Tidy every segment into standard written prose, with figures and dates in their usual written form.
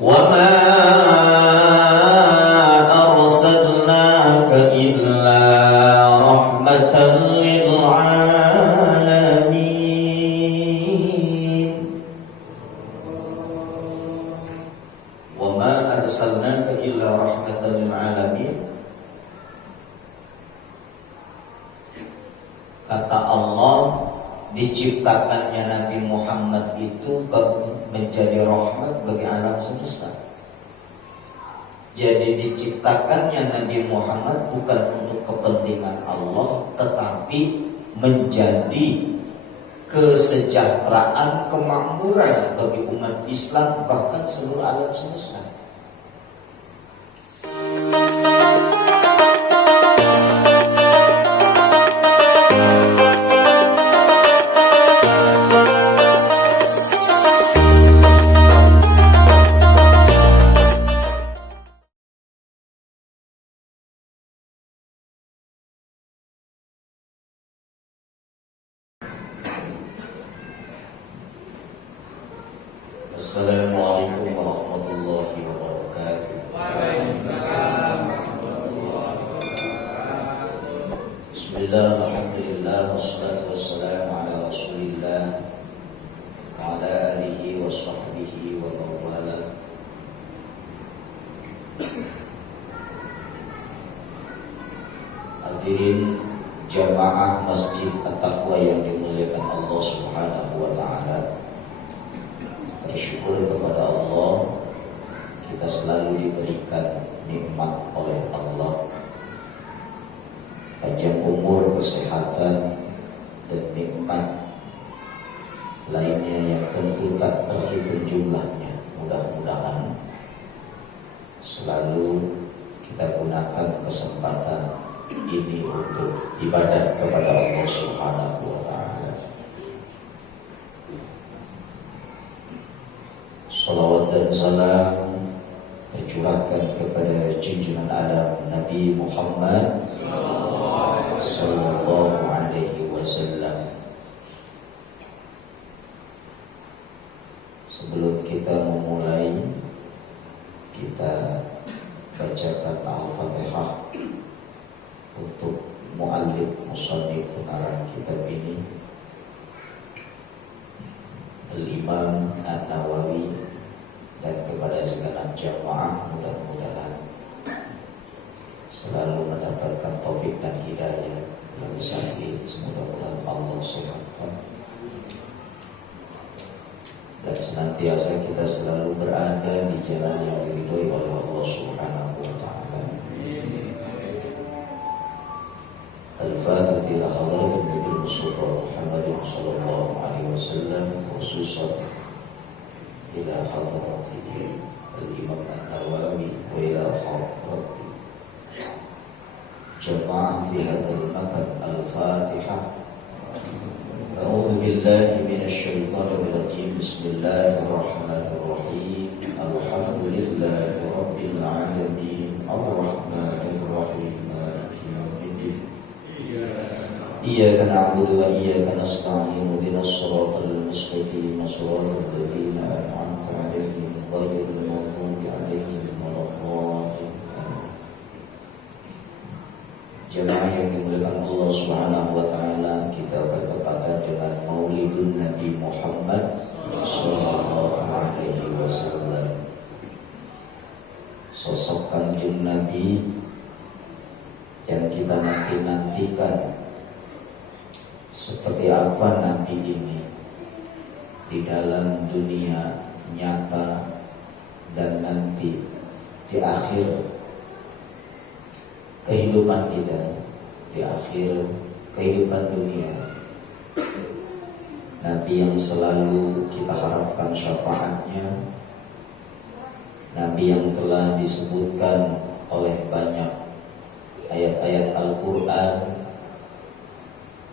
وما أرسلناك إلا رحمة للعالمين وما أرسلناك إلا رحمة للعالمين. Kata Allah, diciptakannya Nabi Muhammad itu menjadi rahmat bagi alam semesta. Jadi diciptakannya Nabi Muhammad bukan untuk kepentingan Allah, tetapi menjadi kesejahteraan, kemakmuran bagi umat Islam, bahkan seluruh alam semesta. Assalamualaikum warahmatullahi wabarakatuh. Waalaikumsalam warahmatullahi wabarakatuh. Bismillah, alhamdulillah, wassalatu wassalamu ala rasulillah wa ala alihi wa sahbihi wa mawala. Hadirin jamaah Masjid At-Taqwa yang dimuliakan Allah Subhanahu wa taala. Bersyukur kepada Allah, kita selalu diberikan nikmat oleh Allah, panjang umur, kesehatan, dan nikmat lainnya yang tentu tak terhitung jumlahnya. Mudah-mudahan selalu kita gunakan kesempatan ini untuk ibadah kepada Allah Subhanahu wa ta'ala. Salawat dan salam tercurahkan kepada junjungan alam Nabi Muhammad sallallahu alaihi wasallam. Sebelum kita memulai, kita bacakan Al-Fatihah untuk muallif musannif pengarang kitab ini, Al-Imam An-Nawawi, dan kepada segenap jamaah mudah-mudahan selalu mendapatkan taufik dan hidayah yang sakit. Semoga Allah sehatkan dan senantiasa kita selalu berada di jalan yang diridhoi oleh Allah Subhanahu wa ta'ala. Al-Fatihah ila hadratin Nabi Mustafa Muhammad sallallahu alaihi wasallam, khususan ila hadratin Al-Imam An-Nawawi wa ila hadratin jamaah fi hadzal makan. Al-Fatihah. A'udzu billahi minasy syaithanir rajim. Bismillahirrahmanirrahim. Alhamdulillahi rabbil alamin. Ar-Rahmanir Rahim. Maliki yaumiddin. Iyyaka na'budu wa iyyaka nasta'in. Ihdinas siratal mustaqim. Shiratal ladzina an'amta 'alaihim ghairil maghdubi 'alaihim waladdallin. Jemaah yang dimuliakan Allah Subhanahu wa taala, kita bertepatan dengan Maulidun Nabi Muhammad sallallahu alaihi wasallam. Sosok Kanjeng Nabi yang kita nanti-nantikan. Seperti apa Nabi ini di dalam dunia nyata dan nanti di akhir kehidupan kita, di akhir kehidupan dunia. Nabi yang selalu kita harapkan syafaatnya, Nabi yang telah disebutkan oleh banyak ayat-ayat Al-Quran,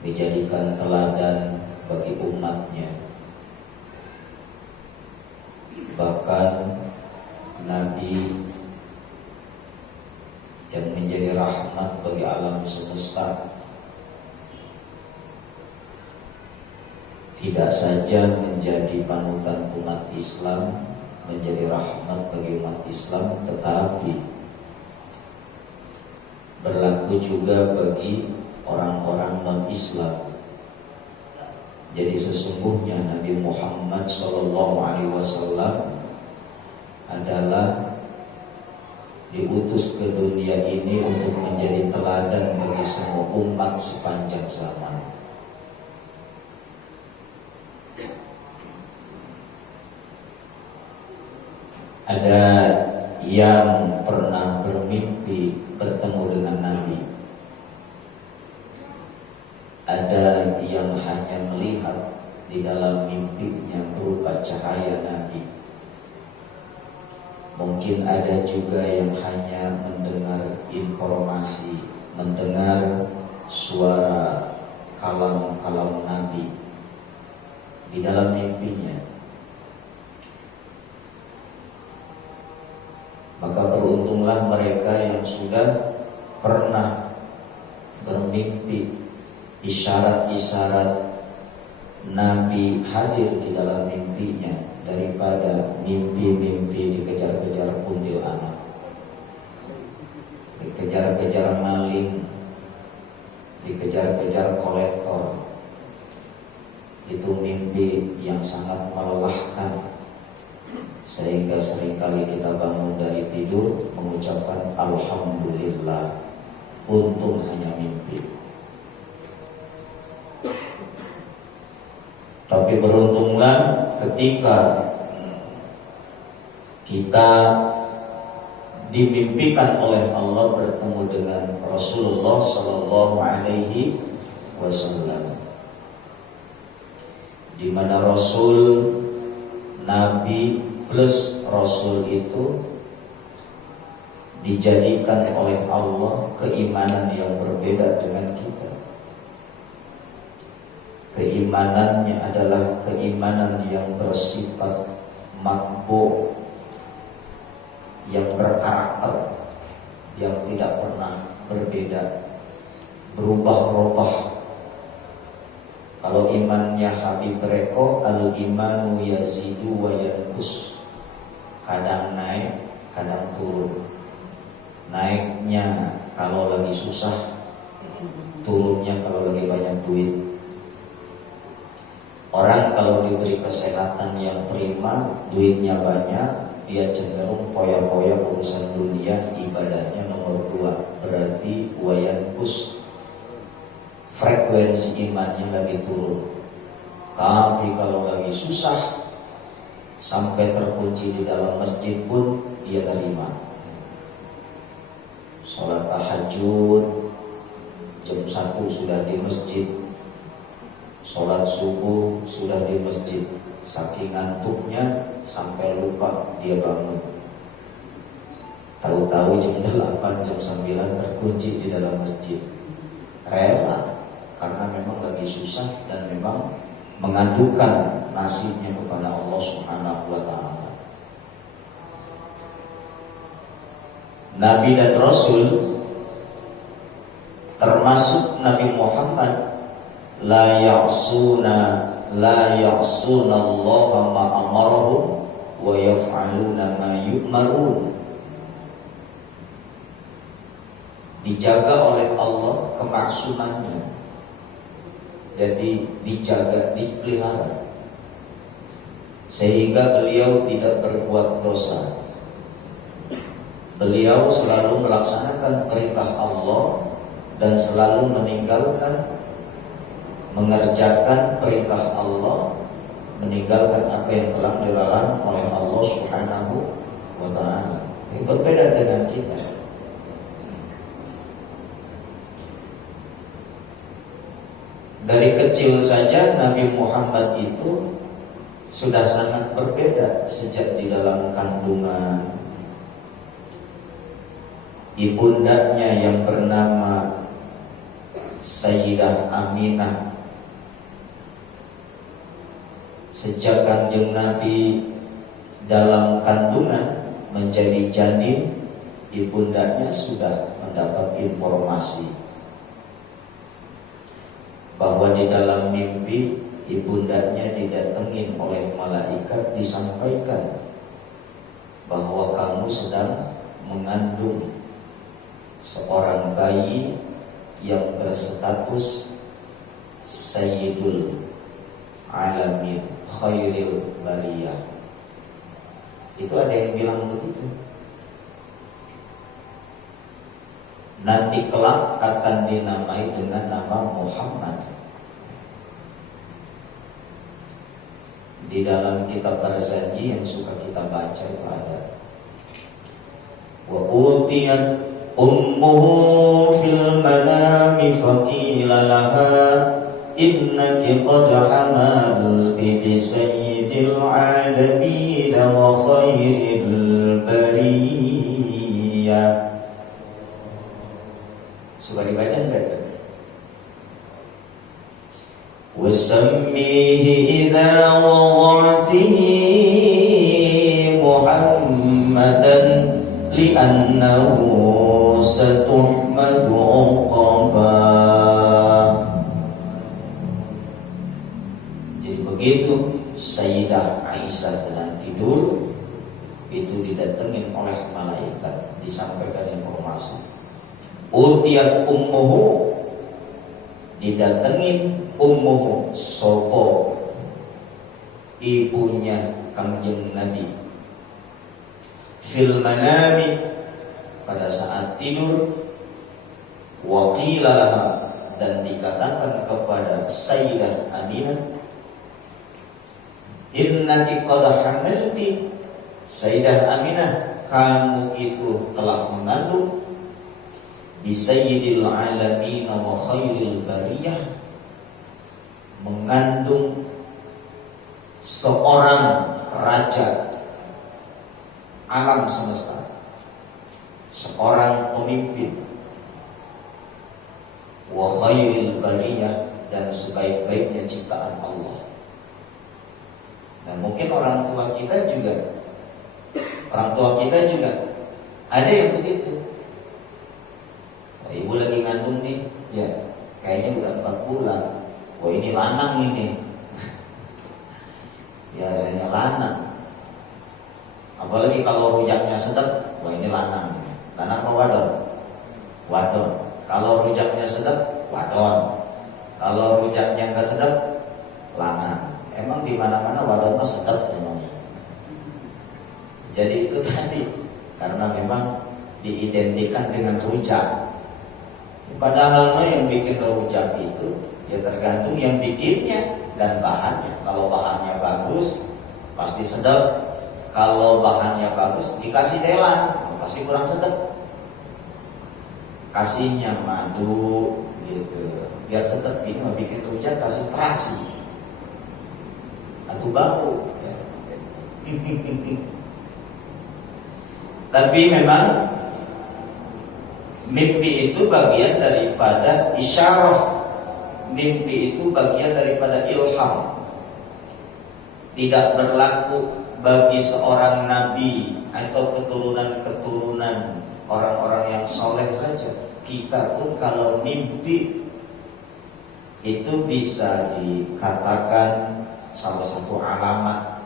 dijadikan teladan bagi umatnya. Bahkan Nabi yang menjadi rahmat bagi alam semesta, tidak saja menjadi panutan umat Islam, menjadi rahmat bagi umat Islam, tetapi berlaku juga bagi orang-orang non-Islam. Jadi sesungguhnya Nabi Muhammad SAW adalah diutus ke dunia ini untuk menjadi teladan bagi semua umat sepanjang zaman. Ada yang pernah bermimpi bertemu dengan Nabi, ada yang hanya melihat di dalam mimpinya berupa cahaya Nabi. Mungkin ada juga yang hanya mendengar informasi, mendengar suara kalam-kalam Nabi di dalam mimpinya. Maka beruntunglah mereka yang sudah pernah bermimpi isyarat-isyarat Nabi hadir di dalam mimpinya, daripada mimpi-mimpi dikejar-kejar kuntilanak, dikejar-kejar maling, dikejar-kejar kolektor. Itu mimpi yang sangat melelahkan, sehingga seringkali kita bangun dari tidur mengucapkan alhamdulillah, untung hanya mimpi. Tapi beruntunglah ketika kita dimimpikan oleh Allah bertemu dengan Rasulullah Sallallahu Alaihi Wasallam, di mana Rasul, Nabi plus Rasul itu dijadikan oleh Allah keimanan yang berbeda dengan kita. Keimanannya adalah keimanan yang bersifat makbu, yang berkarakter, yang tidak pernah berbeda, berubah-ubah. Kalau imannya Habib Reko, al-imanu yazidu wa yanqus, kadang naik, kadang turun. Naiknya kalau lagi susah, turunnya kalau lagi banyak duit. Orang kalau diberi kesehatan yang prima, duitnya banyak, dia cenderung poya-poya urusan dunia, ibadahnya nomor 2. Berarti wa yanqus, frekuensi imannya lagi turun. Tapi kalau lagi susah, sampai terkunci di dalam masjid pun dia terima. Sholat tahajud jam 1 sudah di masjid, sholat subuh sudah di masjid. Saking ngantuknya sampai lupa dia bangun. Tahu-tahu jam 8, jam 9 terkunci di dalam masjid. Rela, karena memang lagi susah dan memang mengadukan nasibnya kepada Allah Subhanahu wa Ta'ala. Nabi dan Rasul, termasuk Nabi Muhammad, la ya'suna Allah ma amarahum wa yaf'aluna ma yu'marun. Dijaga oleh Allah kemaksumannya, jadi dijaga, dipelihara, sehingga beliau tidak berbuat dosa. Beliau selalu melaksanakan perintah Allah dan selalu mengerjakan perintah Allah, meninggalkan apa yang telah dilarang oleh Allah Subhanahu wa Ta'ala. Ini berbeda dengan kita. Dari kecil saja Nabi Muhammad itu sudah sangat berbeda. Sejak di dalam kandungan, ibundanya yang bernama Sayyidah Aminah, sejak Kanjeng Nabi dalam kandungan menjadi janin, ibundanya sudah mendapat informasi bahwa di dalam mimpi ibundanya didatengin oleh malaikat, disampaikan bahwa kamu sedang mengandung seorang bayi yang berstatus Sayyidul Alamin, Khairil Bariyah. Itu ada yang bilang begitu. Nanti kelak akan dinamai dengan nama Muhammad. Di dalam kitab Barzanji yang suka kita baca itu ada, wa utiyat ummuhu fil manami faqila laha innaki qad hamalti bi sayyidil alamin wa khairil bariyah. Suka dibaca enggak? Wasammihi idza wada'tihi Muhammadan li'annahu satuhmadu uqaba. Jadi begitu Sayyidah Aisyah sedang tidur, itu didatengin oleh malaikat, disampaikan informasi. Utiyat ummuhu, didatengin ummuhu, sopo ibunya Kangjeng Nabi, fil manami, pada saat tidur, wa qila laha, dan dikatakan kepada Sayyidah Aminah, innaki qad hamalti, Sayyidah Aminah, kamu itu telah mengandung bi sayyidil alamin wa khairil bariyah, mengandung seorang raja alam semesta, seorang pemimpin, wa khairil bariyah, dan sebaik-baiknya ciptaan Allah. Dan mungkin orang tua kita juga ada yang begitu. Ibu lagi ngandung nih, ya kayaknya udah 4 bulan. Wah ini lanang ini. Biasanya lanang. Apalagi kalau rujaknya sedap, wah ini lanang. Lanang apa wadon? Wadon. Kalau rujaknya sedap, wadon. Kalau rujaknya nggak sedap, lanang. Emang di mana-mana wadon mah sedap memangnya. Jadi itu tadi, karena memang diidentikan dengan rujak. Padahal yang bikin rujak itu ya tergantung yang bikinnya dan bahannya. Kalau bahannya bagus pasti sedap. Kalau bahannya bagus dikasih telan pasti kurang sedap. Kasihnya madu gitu biar sedap. Ini mau bikin rujak kasih terasi atau bau ya. Tapi memang mimpi itu bagian daripada isyarah. Mimpi itu bagian daripada ilham. Tidak berlaku bagi seorang nabi atau keturunan-keturunan orang-orang yang soleh saja. Kita pun kalau mimpi itu bisa dikatakan salah satu alamat.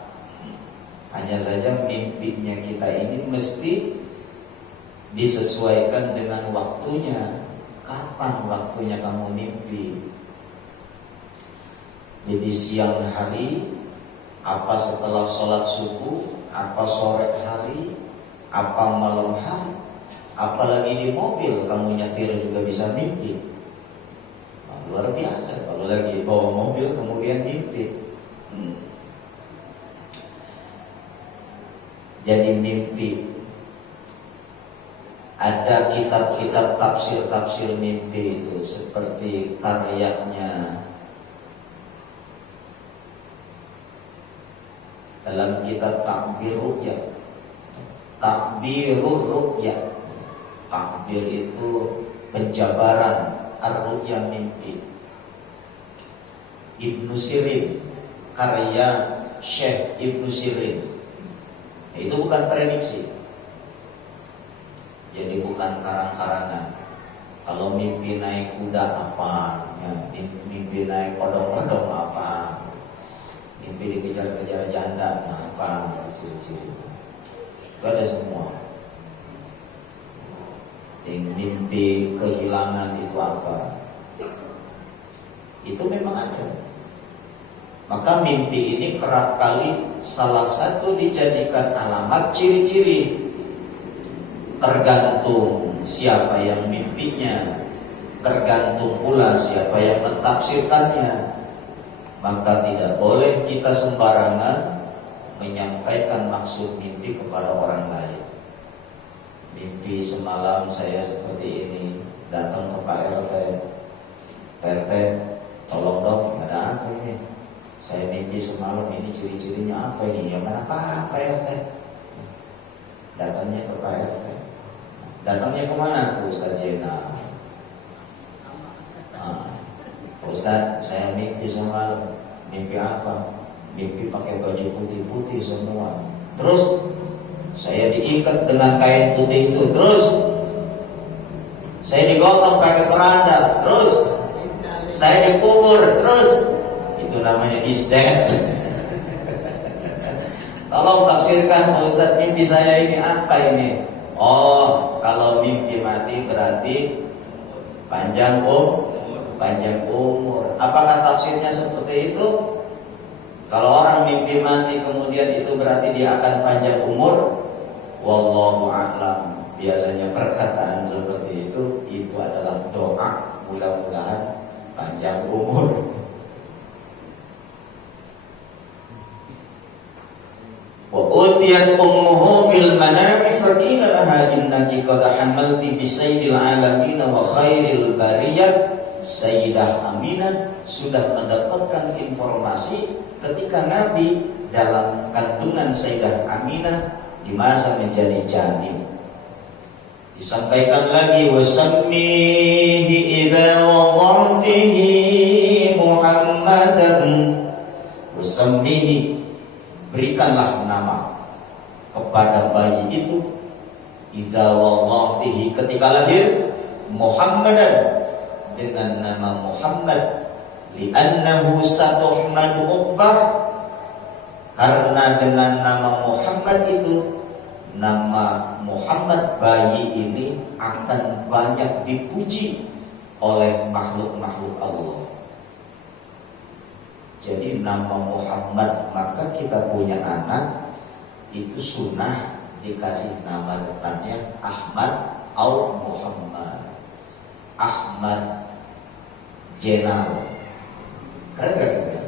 Hanya saja mimpinya kita ini mesti disesuaikan dengan waktunya. Kapan waktunya kamu mimpi? Jadi siang hari, apa setelah sholat subuh, apa sore hari, apa malam hari, apalagi di mobil kamu nyetir juga bisa mimpi. Nah, luar biasa kalau lagi bawa mobil kemudian mimpi. Jadi mimpi. Ada kitab-kitab tafsir mimpi itu seperti karyanya dalam kitab Takbir Ru'ya. Takbirur Ru'ya. Takbir itu penjabaran, ar-ru'ya mimpi. Ibnu Sirin, karya Syekh Ibnu Sirin. Itu bukan prediksi. Jadi bukan karang-karangan. Kalau mimpi naik kuda apa, ya, mimpi naik kodong-kodong apa, mimpi dikejar-kejar janda apa, ciri-ciri. Itu ada semua. Yang mimpi kehilangan itu apa? Itu memang ada. Maka mimpi ini kerap kali salah satu dijadikan alamat ciri-ciri. Tergantung siapa yang mimpinya, tergantung pula siapa yang mentafsirkannya. Maka tidak boleh kita sembarangan menyampaikan maksud mimpi kepada orang lain. Mimpi semalam saya seperti ini, datang ke Pak RT. Pak RT, tolong dong, ada apa ini? Saya mimpi semalam ini, ciri-cirinya apa ini? Ya kenapa Pak RT? Datangnya ke Pak RT. Datangnya kemana? Ustaz Jenal. Ustaz, saya mimpi semalam. Mimpi apa? Mimpi pakai baju putih-putih semua. Terus saya diikat dengan kain putih itu. Terus saya digotong pakai keranda. Terus saya dikubur. Terus itu namanya isdet. Tolong tafsirkan Pak Ustaz, mimpi saya ini apa ini? Oh, kalau mimpi mati berarti panjang umur. Apakah tafsirnya seperti itu? Kalau orang mimpi mati kemudian itu berarti dia akan panjang umur? Wallahu a'lam. Biasanya perkataan seperti itu adalah doa, mudah-mudahan panjang umur. Wa utiyat ummuhu fil manami faqila laha innaki qad hamalti bi sayyidil alamin wa khairil bariyah. Sayyidah Aminah sudah mendapatkan informasi ketika Nabi dalam kandungan Sayyidah Aminah di masa menjadi janin. Disampaikan lagi wasammihi idza wada'tihi Muhammadan. Wasammihi, berikanlah nama kepada bayi itu idza wada'tihi, ketika lahir, Muhammadan, dengan nama Muhammad, li'annahu satuhmadu uqbah, karena dengan nama Muhammad itu, nama Muhammad bayi ini akan banyak dipuji oleh makhluk-makhluk Allah. Jadi nama Muhammad, maka kita punya anak itu sunnah dikasih nama depannya Ahmad atau Muhammad. Ahmad Jenal, keren gak kira?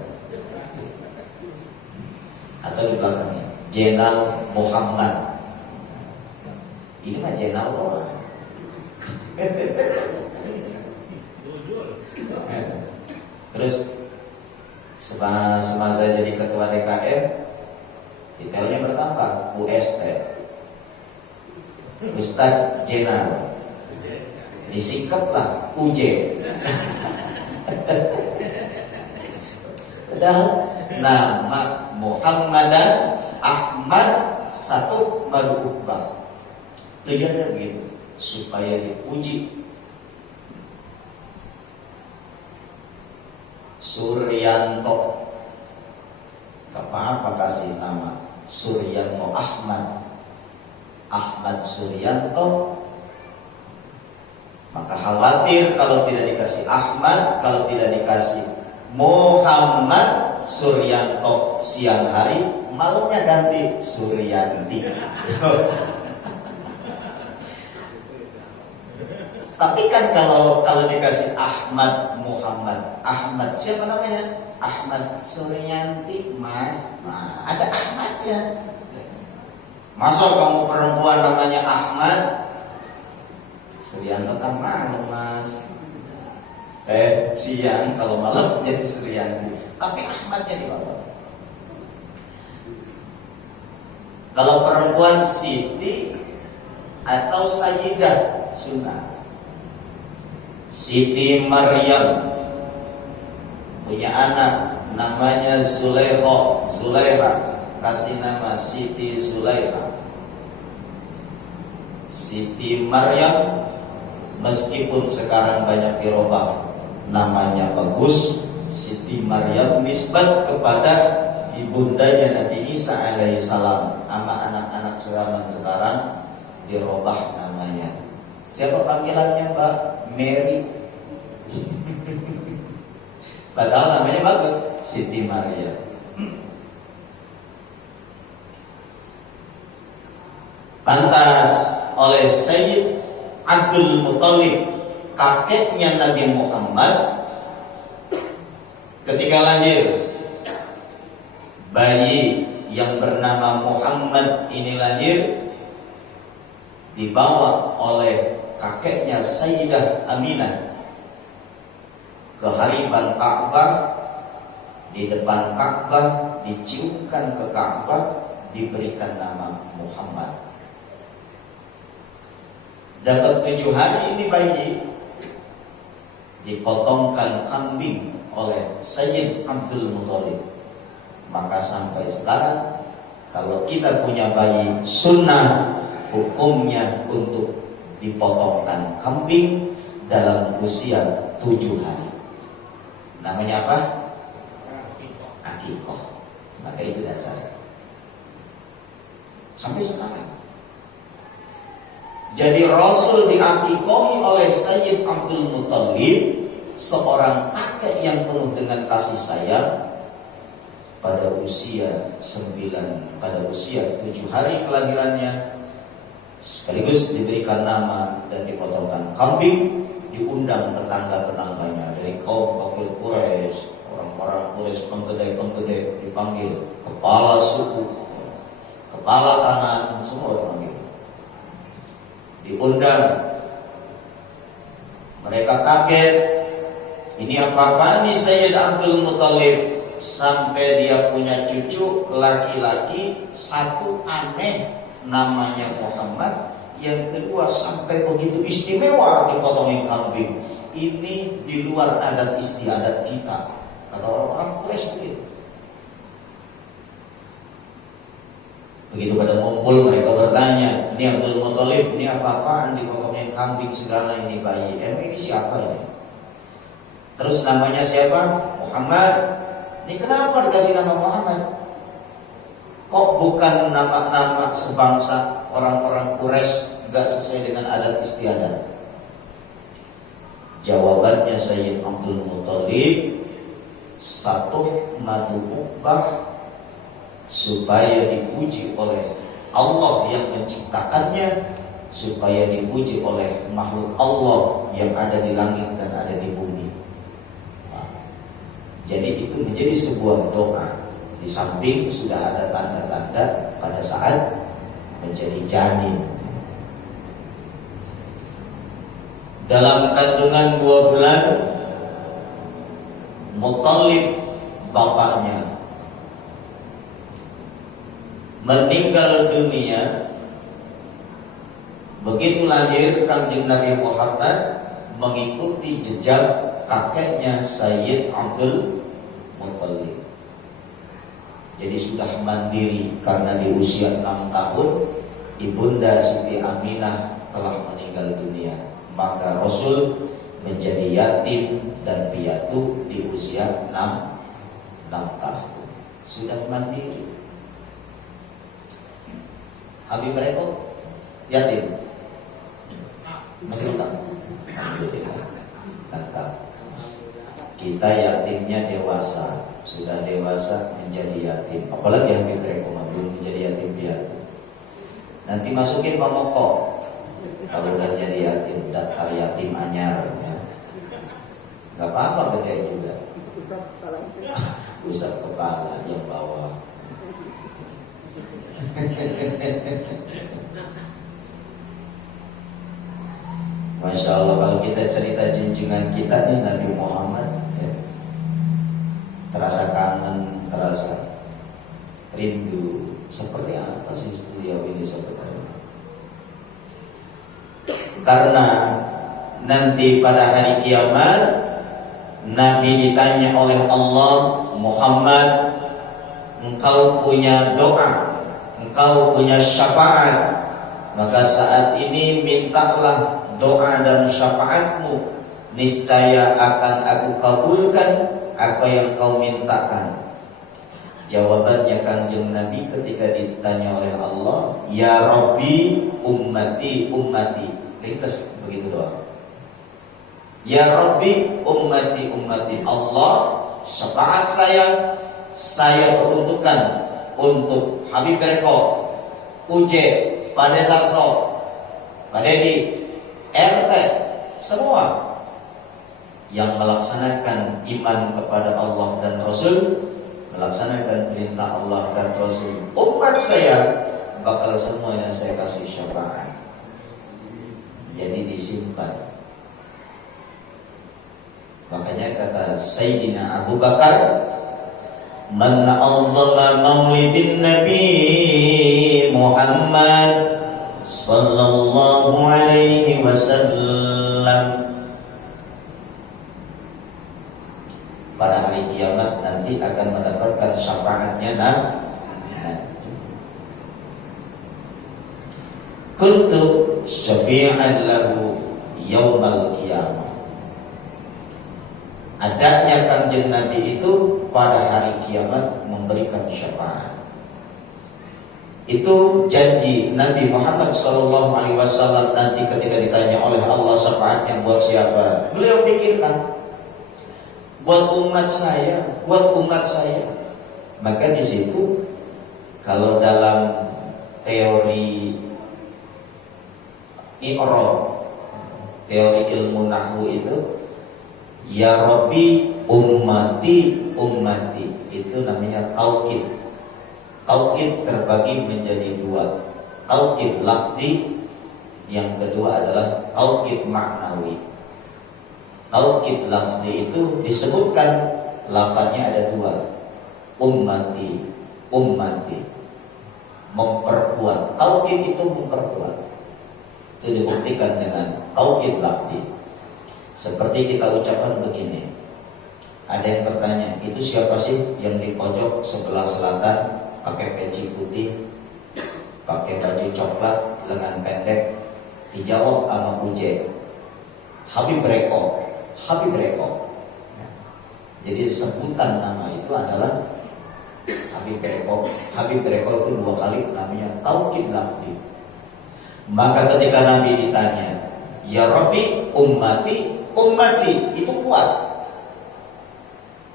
Atau di belakangnya Jenal Muhammad. Ini mah Jenal orang. Terus semasa jadi ketua DKM, detailnya bertambah, UST, Ustadz Jenal, disingkatlah UJ. Padahal nama Muhammadan Ahmad satu madu ukbah. Tujuannya begitu, supaya dipuji. Suryanto, apa kasih nama Suryanto Ahmad Suryanto. Maka khawatir kalau tidak dikasih Ahmad, kalau tidak dikasih Muhammad Suryanto siang hari, malamnya ganti Suryanti. Tapi kan kalau dikasih Ahmad Muhammad, Ahmad siapa namanya? Ahmad Suryanti, Mas. Nah, ada Ahmadnya. Masa kamu perempuan namanya Ahmad? Suryanto kan malu, Mas. Siang, kalau malam jadi Suryanti. Tapi Ahmadnya di bawah. Kalau perempuan Siti atau Sayyidah sunnah. Siti Maryam punya anak namanya Zulaiha, kasih nama Siti Zulaiha. Siti Maryam, meskipun sekarang banyak dirubah namanya bagus, Siti Maryam nisbat kepada ibundanya Nabi Isa alaihissalam sama anak-anak sekarang dirubah namanya. Siapa panggilannya, Mbak? Mary. Padahal namanya bagus, Siti Maria. Pantas oleh Sayyid Abdul Muthalib, kakeknya Nabi Muhammad, ketika lahir, bayi yang bernama Muhammad ini lahir, dibawa oleh kakeknya Sayyidah Aminah ke hariban Ka'bah. Di depan Ka'bah, diciumkan ke Ka'bah, diberikan nama Muhammad. Dapat 7 hari ini bayi, dipotongkan kambing oleh Sayyid Abdul Muthalib. Maka sampai sekarang kalau kita punya bayi, sunnah hukumnya untuk dipotongkan kambing dalam usia 7 hari. Namanya apa? Akikoh. Maka itu dasarnya. Sampai sekarang. Jadi Rasul diakikohi oleh Sayyid Abdul Muthalib, seorang kakek yang penuh dengan kasih sayang, pada usia 7 hari kelahirannya, sekaligus diberikan nama dan dipotongkan kambing. Diundang tetangga-tetangganya dari kaum kafir Quraisy, orang-orang Quraisy penggede-penggede, dipanggil kepala suku, kepala tangan, semua dipanggil. Diundang. Mereka kaget. Ini apa-apaan nih Sayyid Abdul Muthalib, sampai dia punya cucu laki-laki, satu aneh namanya Muhammad, yang kedua sampai begitu istimewa dipotongin kambing. Ini di luar adat istiadat kita, kata orang-orang Quraisy begitu. Begitu pada ngumpul, mereka bertanya, ini Abdul Muthalib, ini apa-apaan dipotongin kambing segala, ini bayi, ini siapa ini? Terus namanya siapa? Muhammad. Ini kenapa dikasih nama Muhammad? Kok bukan nama-nama sebangsa orang-orang Quraisy, gak sesuai dengan adat istiadat? Jawabannya Sayyid Abdul Muthalib, satu madu ukbah, supaya dipuji oleh Allah yang menciptakannya, supaya dipuji oleh makhluk Allah yang ada di langit dan ada di bumi. Jadi itu menjadi sebuah doa. Di samping sudah ada tanda-tanda pada saat menjadi janin. Dalam kandungan 2 bulan, Muthalib bapaknya meninggal dunia. Begitu lahir, Kanjeng Nabi Muhammad mengikuti jejak kakeknya Sayyid Abdul Muthalib. Jadi sudah mandiri karena di usia 6 tahun ibunda Siti Aminah telah meninggal dunia. Maka Rasul menjadi yatim dan piatu di usia 6 tahun. Sudah mandiri. Habib Rekho yatim. Masih lengkap? Alhamdulillah. Lengkap. Kita yatimnya dewasa, sudah dewasa menjadi yatim. Apalagi Habib Rekho belum menjadi yatim piatu. Nanti masukin pamoko. Kalau udah jadi yatim, daftar yatim anyar ya. Gak apa-apa gede juga. Pusat kepala yang bawah. Masya Allah, kalau kita cerita junjungan kita nih Nabi Muhammad ya, terasa kangen, terasa rindu. Seperti apa sih beliau ini sebenarnya? Karena nanti pada hari kiamat Nabi ditanya oleh Allah, Muhammad, engkau punya doa, engkau punya syafaat, maka saat ini mintalah doa dan syafaatmu, niscaya akan aku kabulkan apa yang kau mintakan. Jawabannya Kanjeng Nabi ketika ditanya oleh Allah, ya Rabbi ummati ummati. Ringkas begitu doang. Ya Rabbi ummati ummati. Allah, syafaat saya peruntukkan untuk Habib Reko, Uje, Pak Desarso, Pak Dedi, RT, semua yang melaksanakan iman kepada Allah dan Rasul, melaksanakan perintah Allah dan Rasul, umat saya bakal semuanya saya kasih syafaat. Jadi disimpan. Makanya kata Sayyidina Abu Bakar, man a'azzama maulidin Nabi Muhammad sallallahu alaihi wasallam, pada hari kiamat nanti akan mendapatkan syafaatnya Nabi. Kuntu syafi'an lahu yaumal qiyamah. Adanya Kanjeng Nabi itu pada hari kiamat memberikan syafaat. Itu janji Nabi Muhammad SAW nanti ketika ditanya oleh Allah syafaatnya buat siapa, beliau pikirkan buat umat saya, buat umat saya. Maka di situ kalau dalam teori i'rab, teori ilmu nahwu itu, ya Rabbi ummati ummati, itu namanya taukid. Taukid terbagi menjadi dua, taukid lafzi, yang kedua adalah taukid maknawi. Taukid lafzi itu disebutkan lafaznya ada dua, ummati ummati, memperkuat. Taukid itu memperkuat. Itu dibuktikan dengan taukid lafzi. Seperti kita ucapkan begini. Ada yang bertanya, itu siapa sih yang di pojok sebelah selatan, pakai peci putih, pakai baju coklat, lengan pendek? Dijawab sama Uje, Habib Reko, Habib Reko. Jadi sebutan nama itu adalah Habib Reko. Habib Reko itu dua kali namanya taukid lafzi. Maka ketika Nabi ditanya, ya Rabbi ummati ummati, itu kuat.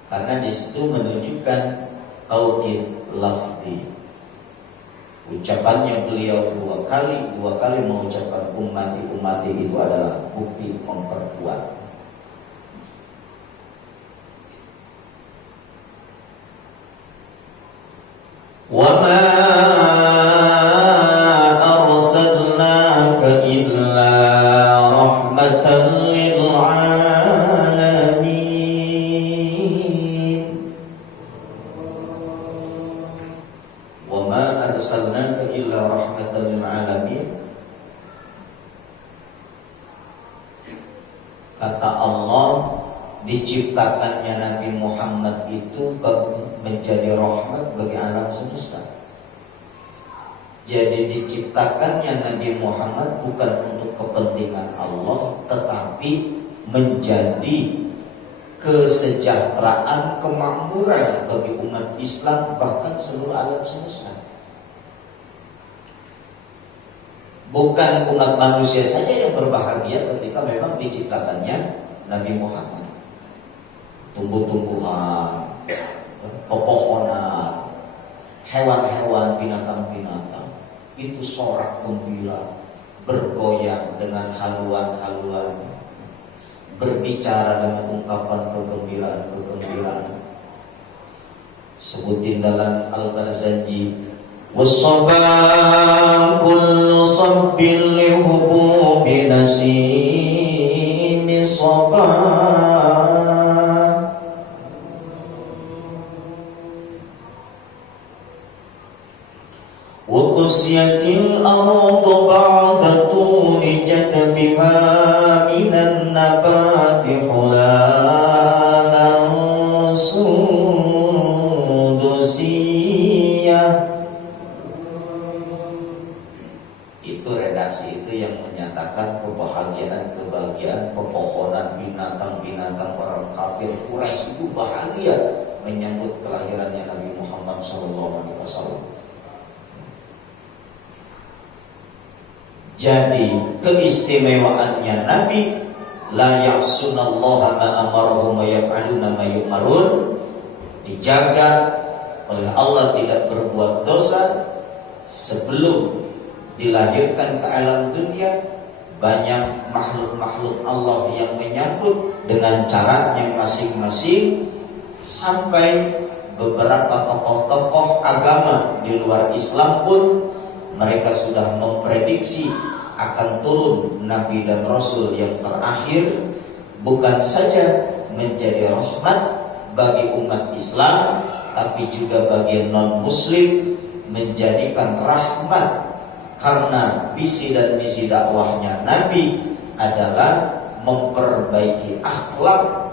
Karena disitu menunjukkan taukid lafzi. Ucapannya beliau dua kali mengucapkan ummati ummati, itu adalah bukti memperkuat. Wa ma arsalnaka illa rahmatan lil alamin. Wa ma arsalnaka illa rahmatan lil alamin. Kata Allah, diciptakannya Nabi Muhammad itu menjadi rahmat bagi alam semesta. Jadi diciptakannya Nabi Muhammad bukan untuk kepentingan Allah, tetapi menjadi kesejahteraan, kemakmuran bagi umat Islam, bahkan seluruh alam semesta. Bukan umat manusia saja yang berbahagia ketika memang diciptakannya Nabi Muhammad. Tumbuh-tumbuhan, pepohonan, hewan-hewan, binatang-binatang itu sorak gembira, bergoyang dengan haluan-haluan, berbicara dengan ungkapan kegembiraan. Sebutin dalam Al-Barzanji, was-sabaa kullu sabbin li hububi nasimi sabaa. وقسيت الأرض بعد طول جدبها من النبات حلالا سندسيا. Itu redaksi itu yang menyatakan kebahagiaan pepohonan, binatang-binatang orang kafir Quraisy itu bahagia menyambut kelahirannya Nabi Muhammad Muhammad SAW. Jadi keistimewaannya Nabi, la ya'sunallaha ma amarahum wa yaf'aluna ma yu'marun, dijaga oleh Allah tidak berbuat dosa. Sebelum dilahirkan ke alam dunia, banyak makhluk-makhluk Allah yang menyambut dengan caranya masing-masing, sampai beberapa tokoh-tokoh agama di luar Islam pun mereka sudah memprediksi akan turun Nabi dan Rasul yang terakhir, bukan saja menjadi rahmat bagi umat Islam, tapi juga bagi non-muslim, menjadikan rahmat. Karena visi dan misi dakwahnya Nabi adalah memperbaiki akhlak.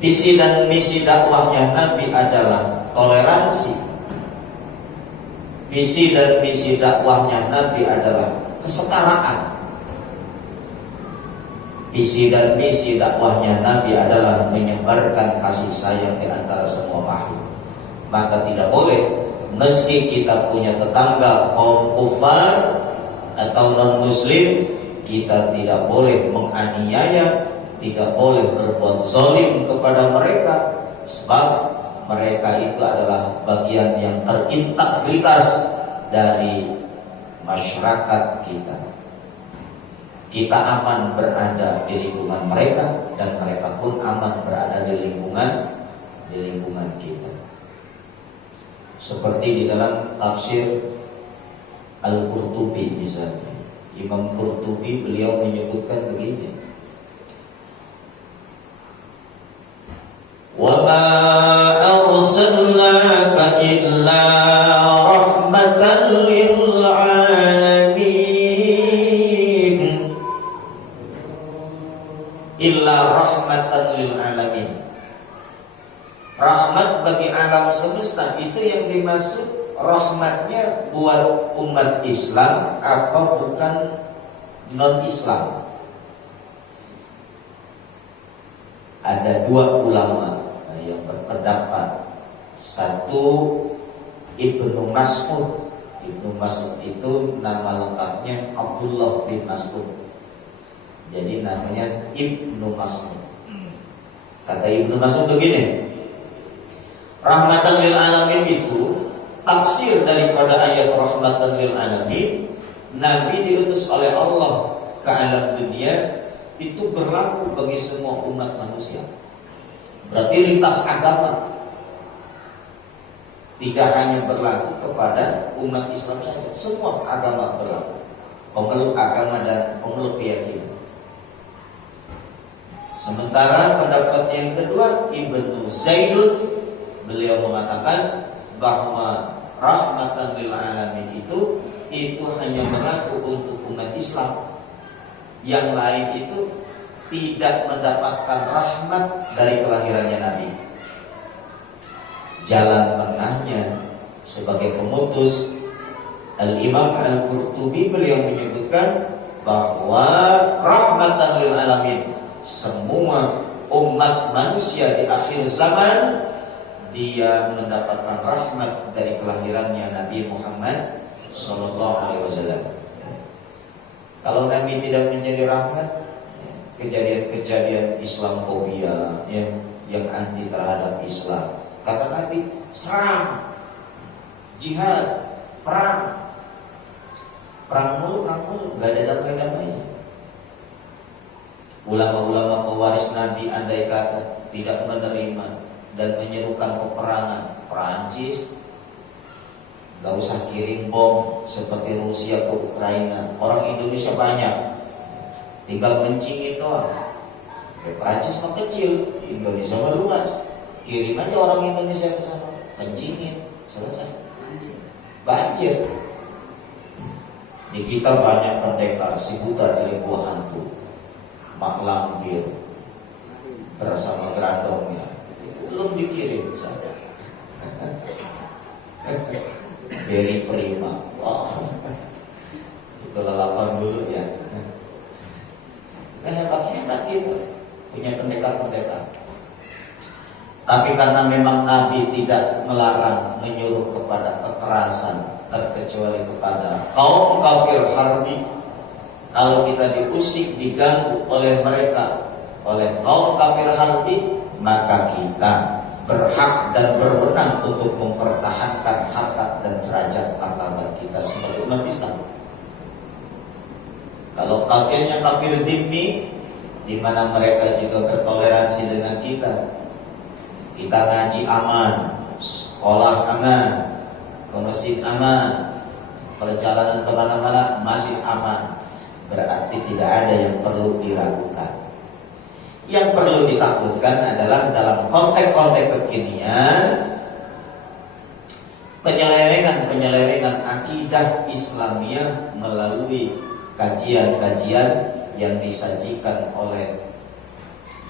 Visi dan misi dakwahnya Nabi adalah toleransi. Visi dan misi dakwahnya Nabi adalah kesetaraan. Visi dan misi dakwahnya Nabi adalah menyebarkan kasih sayang di antara semua makhluk. Maka tidak boleh, meski kita punya tetangga kaum kufar atau non-muslim, kita tidak boleh menganiaya, tidak boleh berbuat zalim kepada mereka, sebab mereka itu adalah bagian yang terintegritas dari masyarakat kita. Kita aman berada di lingkungan mereka, dan mereka pun aman berada di lingkungan kita. Seperti di dalam tafsir Al-Qurtubi misalnya, Imam Qurtubi beliau menyebutkan begini: wa ma arsalnaka illa rahmatan lil alamin, illa rahmatan lil alamin. Rahmat bagi alam semesta, itu yang dimaksud rahmatnya buat umat Islam apa bukan non-Islam. Ada dua ulama yang berpendapat. Satu, Ibnu Mas'ud. Ibnu Mas'ud itu nama lengkapnya Abdullah bin Mas'ud, jadi namanya Ibnu Mas'ud. Kata Ibnu Mas'ud begini: rahmatan lil alamin itu tafsir daripada ayat rahmatan lil alamin. Nabi diutus oleh Allah ke alam dunia, itu berlaku bagi semua umat manusia. Berarti lintas agama, tidak hanya berlaku kepada umat Islam saja, semua agama berlaku, pemeluk agama dan pemeluk keyakinan. Sementara pendapat yang kedua, Ibnu Zaidun, beliau mengatakan bahwa rahmatan lil alamin itu hanya berlaku untuk umat Islam. Yang lain itu tidak mendapatkan rahmat dari kelahirannya Nabi. Jalan tengahnya sebagai pemutus, Al-Imam Al-Qurtubi beliau menyebutkan bahwa rahmatan lil alamin, semua umat manusia di akhir zaman, dia mendapatkan rahmat dari kelahirannya Nabi Muhammad SAW. Kalau Nabi tidak menjadi rahmat, kejadian-kejadian Islamofobia yang anti terhadap Islam, kata Nabi, serang, jihad, perang mulu, gak ada damai-damainya. Ulama-ulama pewaris Nabi andai kata tidak menerima dan menyerukan peperangan, Perancis gak usah kirim bom seperti Rusia ke Ukraina. Orang Indonesia banyak, tinggal mencingin doang. Perancis mah kecil, Indonesia mah luas. Kirim aja orang Indonesia ke sana, mencingin, selesai. Banjir. Di kita banyak pendekar, si buta dari buah hantu, Mak Lampir bersama gerandongnya, belum dikirim saja. Dari Prima, wah, itu lelapan dulu ya. Hebat gitu, punya pendekar-pendekar. Tapi karena memang Nabi tidak melarang menyuruh kepada kekerasan, terkecuali kepada kaum kafir harbi. Kalau kita diusik, diganggu oleh mereka, oleh kaum kafir harbi, maka kita berhak dan berwenang untuk mempertahankan harkat dan derajat martabat kita sebagai umat Islam. Kalau kafirnya kafir zimmi, di mana mereka juga bertoleransi dengan kita ngaji aman, sekolah aman, ke masjid aman, perjalanan kemana-mana masih aman, berarti tidak ada yang perlu diragukan. Yang perlu ditakutkan adalah dalam konteks-konteks kekinian, penyelewengan akidah Islamiyah melalui kajian-kajian yang disajikan oleh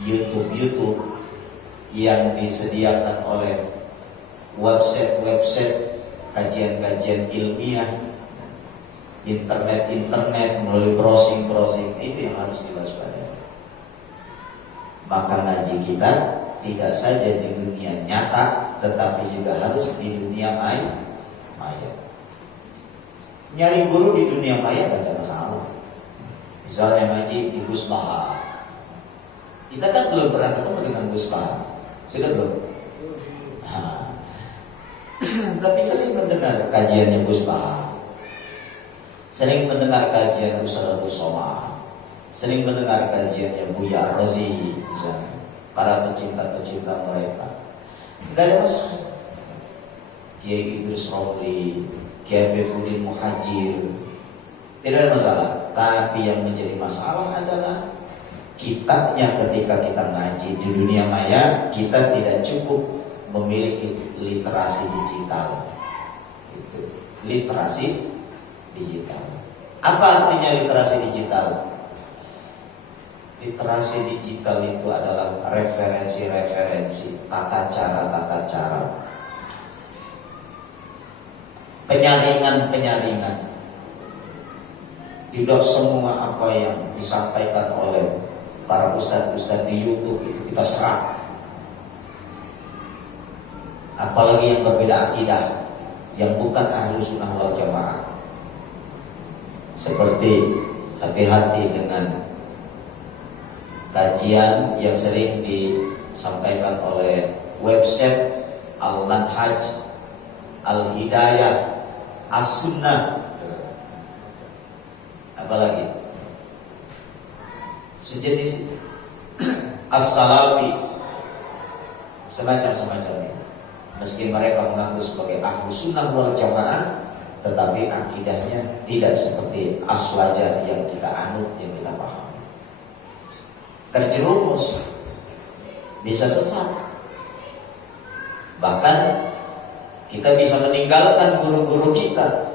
YouTube yang disediakan oleh website kajian-kajian ilmiah, internet melalui browsing itu yang harus diwaspadai. Maka ngaji kita tidak saja di dunia nyata, tetapi juga harus di dunia maya. Nyari guru di dunia maya tidak ada masalah. Misalnya ngaji di Gus Baha, kita kan belum pernah ketemu dengan Gus Baha, sudah belum? Tapi sering mendengar kajiannya Gus Baha, sering mendengar kajian Ustaz Abu Somad, sering mendengar kajiannya Buya Razi, misalnya para pecinta mereka. Tidak ada masalah. Kiai Idrus Romli, Kiai Faifuddin Muhajir, tidak ada masalah. Tapi yang menjadi masalah adalah kitabnya ketika kita ngaji di dunia maya, kita tidak cukup memiliki literasi digital. Literasi digital. Apa artinya literasi digital? Literasi digital itu adalah referensi-referensi, tata cara, penyaringan. Tidak semua apa yang disampaikan oleh para ustaz-ustaz di YouTube itu kita serap. Apalagi yang berbeda akidah, yang bukan ahlu sunnah wal jamaah. Seperti hati-hati dengan kajian yang sering disampaikan oleh website Al-Manhaj, Al-Hidayah, As-Sunnah, apalagi sejenis itu, As-Salafi, semacam ini. Meski mereka mengaku sebagai ahlu sunnah wal jamaah, tetapi akidahnya tidak seperti aswaja yang kita anut, yang kita paham. Terjerumus, bisa sesat. Bahkan kita bisa meninggalkan guru-guru kita.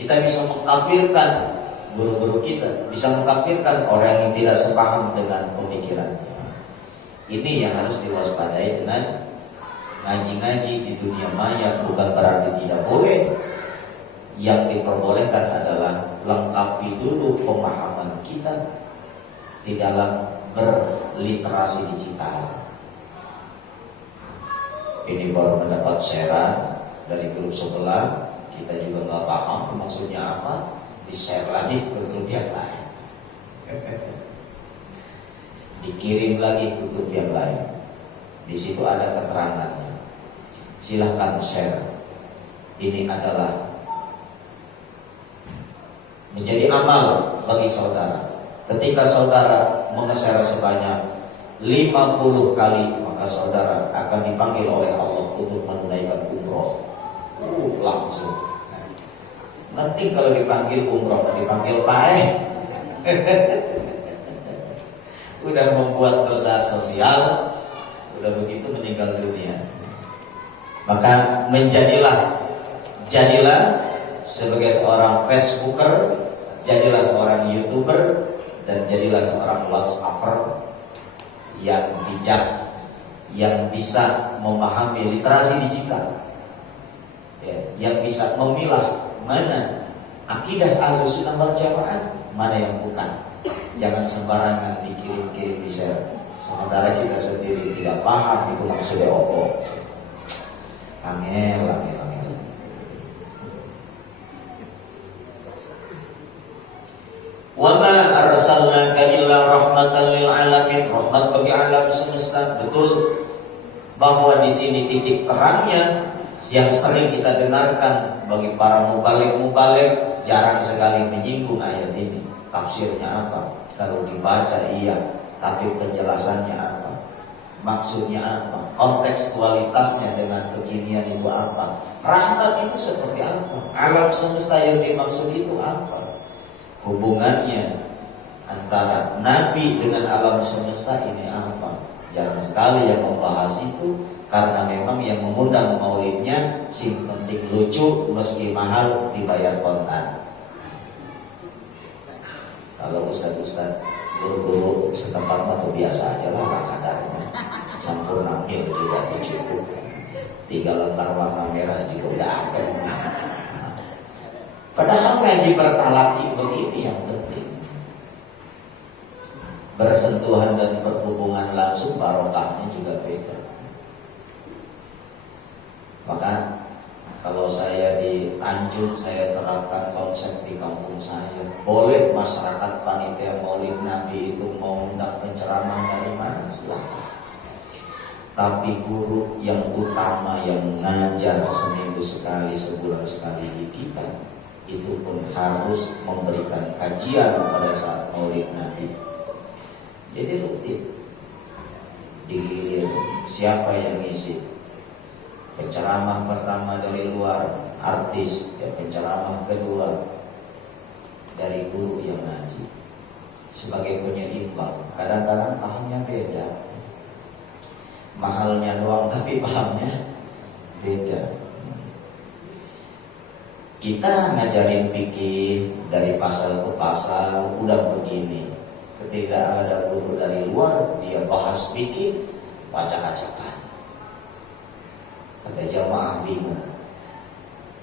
Kita bisa mengkafirkan guru-guru kita, bisa mengkafirkan orang yang tidak sepaham dengan pemikiran. Ini yang harus diwaspadai dengan ngaji-ngaji di dunia maya. Bukan berarti tidak boleh. Yang diperbolehkan adalah lengkapi dulu pemahaman kita di dalam berliterasi digital. Ini baru mendapat sharean dari grup sebelah, kita juga nggak paham maksudnya apa, di-share lagi ke grup yang lain, dikirim lagi ke grup yang lain. Di situ ada keterangannya. Silahkan share. Ini adalah menjadi amal bagi saudara. Ketika saudara menge-share sebanyak 50 kali, maka saudara akan dipanggil oleh Allah untuk menunaikan umroh. Langsung. Nanti kalau dipanggil umroh, dipanggil paeh. Udah membuat dosa sosial, udah begitu meninggal dunia. Maka jadilah sebagai seorang Facebooker, jadilah seorang YouTuber, dan jadilah seorang WhatsApper yang bijak, yang bisa memahami literasi digital, ya, yang bisa memilah mana akidah Ahlussunnah wal Jamaah, mana yang bukan. Jangan sembarangan dikirim-kirim di share. sementara kita sendiri tidak paham itu maksudnya apa. Angel. Wa ma arsalnaka illa rahmatan lil alamin, rahmat bagi alam semesta. Betul bahwa di sini titik terangnya yang sering kita dengarkan bagi para mubalik jarang sekali menyinggung ayat ini. Tafsirnya apa? Kalau dibaca iya, tapi penjelasannya apa? Maksudnya apa? Kontekstualitasnya dengan kekinian itu apa? Rahmat itu seperti apa? Alam semesta yang dimaksud itu apa? Hubungannya antara Nabi dengan alam semesta ini apa? Jarang sekali yang membahas itu, karena memang yang mengundang maulidnya sing penting lucu, meski mahal dibayar kontan. Kalau ustaz-ustaz, guru-guru setempat mah biasa aja lah kadarnya. Sampurna mil juga cukup. 3 lembar warna merah juga udah ada. Padahal ngaji bertalaki begini yang penting. Bersentuhan dan berhubungan langsung, barokahnya juga beda. Maka kalau saya di Tanjung, saya terapkan konsep di kampung saya. Boleh masyarakat panitia maulid Nabi itu mau undang penceramah dari mana, silakan. Tapi guru yang utama yang mengajar seminggu sekali, sebulan sekali di kita, itu pun harus memberikan kajian pada saat maulid Nabi. Jadi rutin digilir siapa yang ngisi. Penceramah pertama dari luar, artis, ya penceramah kedua dari guru yang ngaji. Sebagai penyeimbang, kadang-kadang pahamnya beda. Mahalnya doang tapi pahamnya beda. Kita ngajarin fikih dari pasal ke pasal udah begini. Ketika ada guru dari luar, dia bahas fikih, baca-bacakan. Kata jamaah bingung,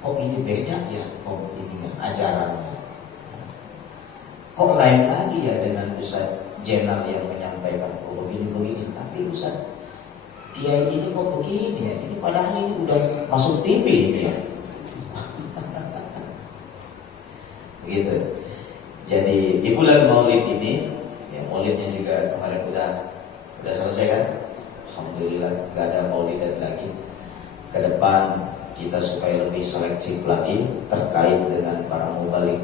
kok ini beda ya, kok ini ajarannya, kok lain lagi ya dengan Ustaz Jenal yang menyampaikan kok begini-begini. Tapi Ustaz Kiai ini kok begini ya, ini padahal ini udah masuk TV ini ya. Begitu. Jadi di bulan Maulid ini, ya Maulidnya juga kemarin udah selesai kan? Alhamdulillah, gak ada Maulid lagi. Ke depan kita supaya lebih selektif lagi terkait dengan para mubalik.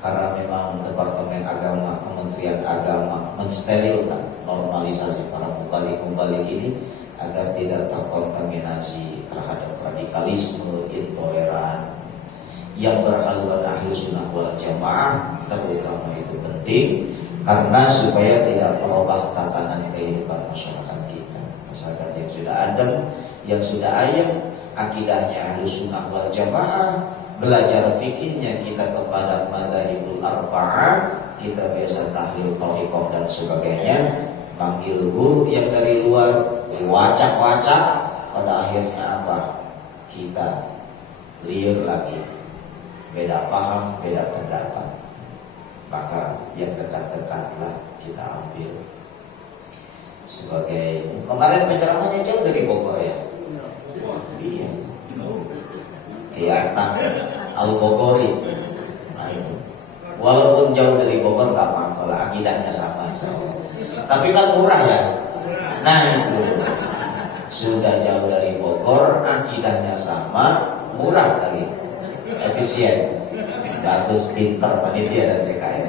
Karena memang Departemen Agama, Kementerian Agama mensterilkan normalisasi para mubalik ini agar tidak terkontaminasi terhadap radikalisme, intoleran. Yang berhaluan ahli sunnah wal jamaah terutama itu penting, karena supaya tidak merubah tatanan kehidupan masyarakat kita. Masyarakat yang sudah adem, yang sudah ayam, akidahnya ahli sunnah wal jamaah, belajar fikihnya kita kepada madzhabul arba'ah, kita biasa tahlil thariqah dan sebagainya, manggil guru yang dari luar, wacak-wacak, pada akhirnya apa? Kita liar lagi, beda paham, beda pendapat. Maka yang dekat-dekatlah kita ambil. Sebagai kemarin penceramahnya jauh dari Bogor ya. Iya. Iya, Al-Bogori. Nah, itu. Walaupun jauh dari Bogor nggak apa-apa lah, akidahnya sama. Tapi kan murah ya. Nah itu sudah jauh dari Bogor, akidahnya sama, murah lagi, efisien, bagus, pintar panitia dan TKN.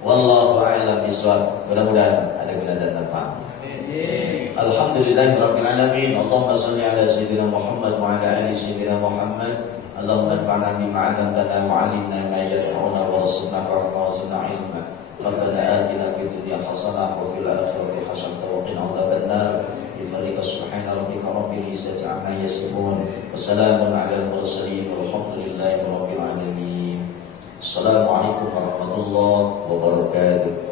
Wallahu a'lam bishawab. Mudah-mudahan ada guna dan manfaat. Alhamdulillahirabbil alamin. Allahumma shalli ala sayyidina Muhammad wa ala ali sayyidina Muhammad. Allahumma anfa'na bima 'allamtana wa 'allimna ma yanfa'una warzuqna ilma. Rabbana atina fid dunya hasanah wa fil akhirati hasanah wa qina adzabannar. Bismillahirrahmanirrahim. Subhana rabbika rabbil izzati 'amma yasifun. Wassalamun 'alal mursalin walhamdulillahi rabbil alamin. Assalamualaikum warahmatullahi wabarakatuh.